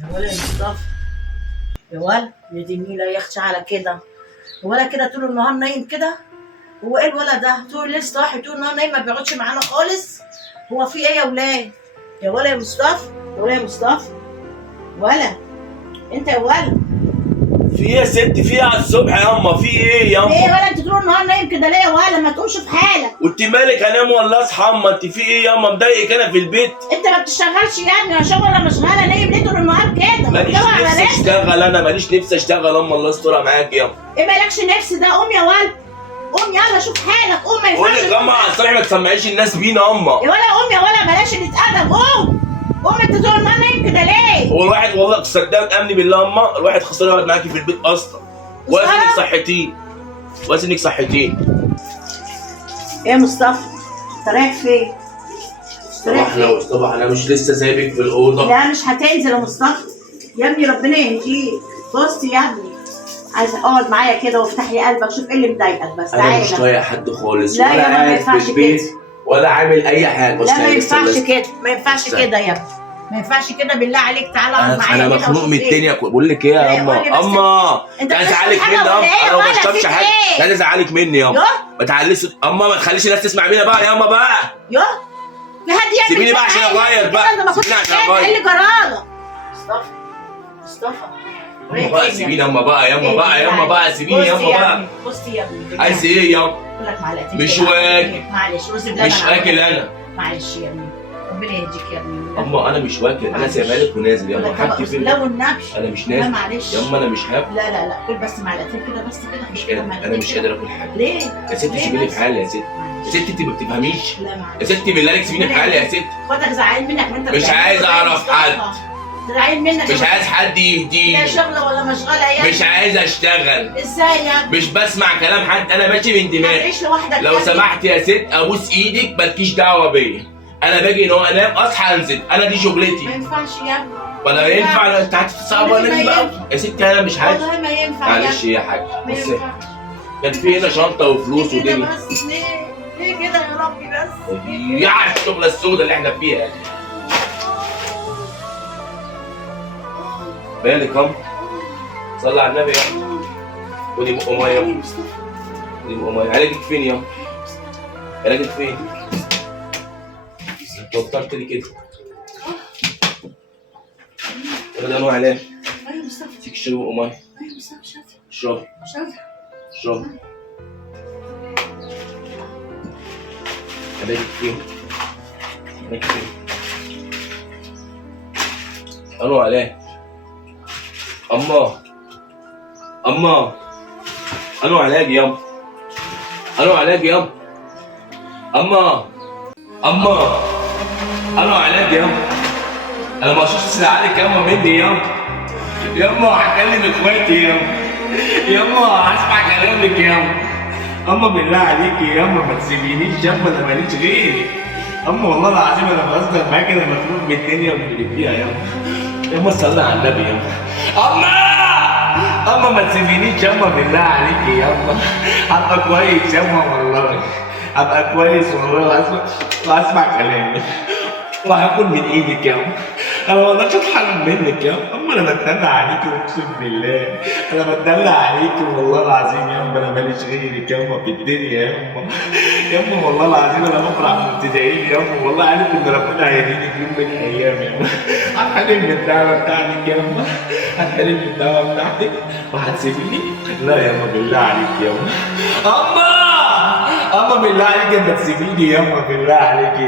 يا ولا يا مصطفى، يا ولا يا دي النيلة يا اختي على كده. ولا كده طول النهار نايم كده؟ هو ايه الولد ده طول الليل صاحي طول النهار نايم ما بيقعدش معانا خالص؟ هو في ايه يا ولاد؟ يا ولا يا مصطفى، يا ولا يا مصطفى، ولا انت يا ولا في ايه يا ست؟ في ايه على الصبح يا اما؟ في ايه يا ايه يا اما؟ ولا انت طول النهار نايم كده ليه يا ولا؟ ما تقومش في حالك. وانت مالك انام ولا اصحى اما؟ انت في ايه يا اما؟ مضايقك انا في البيت؟ انت ما بتشتغلش يا ابني؟ انا شغل ولا مشغاله؟ نايم ليه طول النهار كده؟ ماليش اوعى على نفسي راسك. اشتغل، انا ماليش نفسي اشتغل اما. الله يسترها معاك يا اما. ايه مالكش نفس ده؟ قوم يا ولا، قوم يلا شوف حالك، قوم. ما قول ينفعش لك اما على الصبح ما تسمعيش الناس بينا اما. يا ولا، قوم يا ولا، بلاش نتقدم. قوم قوم، انت طول النهار نايم كده ليه؟ هو الواحد والله صدقني امني بالله اما، الواحد خسران يقعد معاكي في البيت اصلا. واسنك صحتين، واسنك صحتين. ايه يا مصطفى؟ انت رايح فين؟ طبعا انا مش لسه سايبك في الاوضه. لا مش هتنزل يا مصطفى يا ابني، ربنا يهديك. بص يا ابني، عايز اقعد معايا كده وافتح لي قلبك، شوف ايه اللي مضايقك بس. انا تعالى. مش طايق حد خالص، لا ولا يا ما قاعد ينفعش في البيت كده. ولا عامل اي حاجه. لا ما ينفعش بس كده، ما ينفعش كده يا ابني، ما ينفعش كده. بالله عليك تعالى اقعد معايا انا كده مخنوق وشوف من إيه. الدنيا. بقول لك ايه يا قول لي بس. اما انت لا بتشرب ازعلك حاجة مني ولا ايه انا ما ولا بشربش فيك حاجه. ايه؟ لا ازعلك مني يا يوه. ما تعليش اما، ما تخليش الناس تسمع بينا بقى يا بقى. يوه في حد يعمل سيبيني بقى كده عشان معايا؟ اغير كده بقى. انا ما كنتش سيبيني عشان كده. اغير. ايه اللي جرالك؟ مصطفى، مصطفى اما بقى سيبيني اما بقى يا بقى يا بقى سيبيني يا بقى. بص يا ابني، عايز ايه يا اقول لك معلقتين مش كده. واكل. معلش رز بلبن. مش اكل انا. معلش يا ابني، ربنا يهديك يا ابني. اما انا مش واكل، انا سايبها لك ونازل يا حاجتي فين؟ لو النبي انا مش لا نازل معلش يا انا مش هاكل. لا لا لا، كل بس معلقتين كده بس كده. مش قادر، انا مش قادر اكل حاجه. ليه؟ يا ست ليه سيبيني بس؟ في حالي يا ست. يا معلش. ست انت ما بتفهميش. لا يا معلش. ست بالله عليك سيبيني في حالي يا ست. خدك زعلان منك وانت مش عايز اعرف حد. زعلان منك. مش عايز حد لا يهديني. شغله ولا مشغله يا مش عايز اشتغل. ازاي يا ابني؟ مش بسمع كلام حد، انا ماشي من دماغي. هتعيش لوحدك لو يا ابني؟ سمحت يا ست ابوس ايدك، مالكيش دعوه بيا. انا باجي ان هو انام اصحى انزل، انا دي ما شغلتي. ينفعش يا ابني، ولا ينفع انت هتصعب والله ما عليا بقى ينفع. يا ست. انا مش عايز. والله ما ينفع يا معلش ابني. يا حاج، ما بص ينفعش. كان في هنا شنطه وفلوس ليه كده ودنيا. بس؟ ليه كده يا ربي بس؟ يا الشغله السوداء اللي احنا فيها دي. بالك هم؟ صلي على النبي يا أم. خدي بق ميه يا أم. خدي بق ميه. علاجك فين يا أم؟ علاجك فين؟ توترت لي كده. ده نوع علاج. ايوه مصطفى، تيجي تشربي بق ميه. ايوه مصطفى، مش قادره اشربي مش قادره. اشربي. علاجك فين؟ علاجك فين؟ أنو علاج. أما أنو علاج ياما. أنو علاج ياما. أما أنو علاج ياما. أنا ما شفتش عليك ياما مني ياما هكلم إخواتي ياما هسمع كلامك أما بالله عليكي ياما ما تسيبينيش ياما، أنا ماليش غيرك. والله العظيم أنا بهزر معاك، أنا مخنوق من الدنيا ومن اللي فيها ياما صلي على النبي أما ما تسيبينيش بالله عليكي هبقى كويس والله هبقى كويس والله، واسمع كلامك وهاكل من ايدك انا ما اقدرش اتحرم منك انا بتدلع عليكي اقسم بالله. انا بتدلع عليكي والله العظيم انا ماليش غيرك في الدنيا والله العظيم انا بفرح من ابتدائي والله عارف ان ربنا هيهديني في يوم من الايام هتحرم من الدعوه بتاعتك هتحرم من الدعوه بتاعتك وهتسيبيني. لا بالله عليك اما بالله عليك ما تسيبيني بالله عليك